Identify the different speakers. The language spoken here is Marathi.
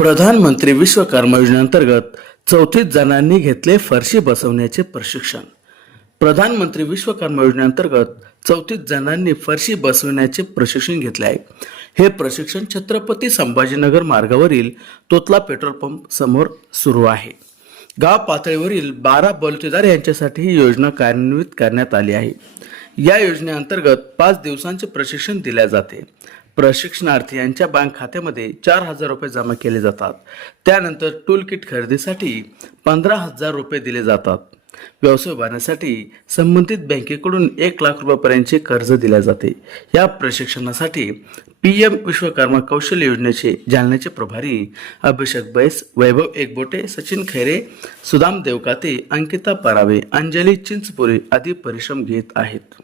Speaker 1: प्रधानमंत्री विश्वकर्मा योजनेअंतर्गत चौथीत जणांनी घेतले फरशी बसवण्याचे प्रशिक्षण. प्रधानमंत्री विश्वकर्मा योजनेअंतर्गत चौथीत जणांनी फरशी बसवण्याचे प्रशिक्षण घेतले आहे. हे प्रशिक्षण छत्रपती संभाजीनगर मार्गावरील तोतला पेट्रोल पंप समोर सुरू आहे. गाव पातळीवरील बारा बलुतेदार यांच्यासाठी ही योजना कार्यान्वित करण्यात आली आहे. या योजनेअंतर्गत पाच दिवसांचे प्रशिक्षण दिले जाते. प्रशिक्षणार्थी यांच्या बँक खात्यामध्ये चार हजार रुपये जमा केले जातात. त्यानंतर टूल किट खरेदीसाठी पंधरा हजार रुपये दिले जातात. व्यवसाय उभारण्यासाठी संबंधित बँकेकडून एक लाख रुपयापर्यंतचे कर्ज दिले जाते. या प्रशिक्षणासाठी पी एम विश्वकर्मा कौशल्य योजनेचे जालन्याचे प्रभारी अभिषेक बैस वैभव एकबोटे सचिन खैरे सुदाम देवकाते अंकिता परावे अंजली चिंचपुरे आदी परिश्रम घेत आहेत.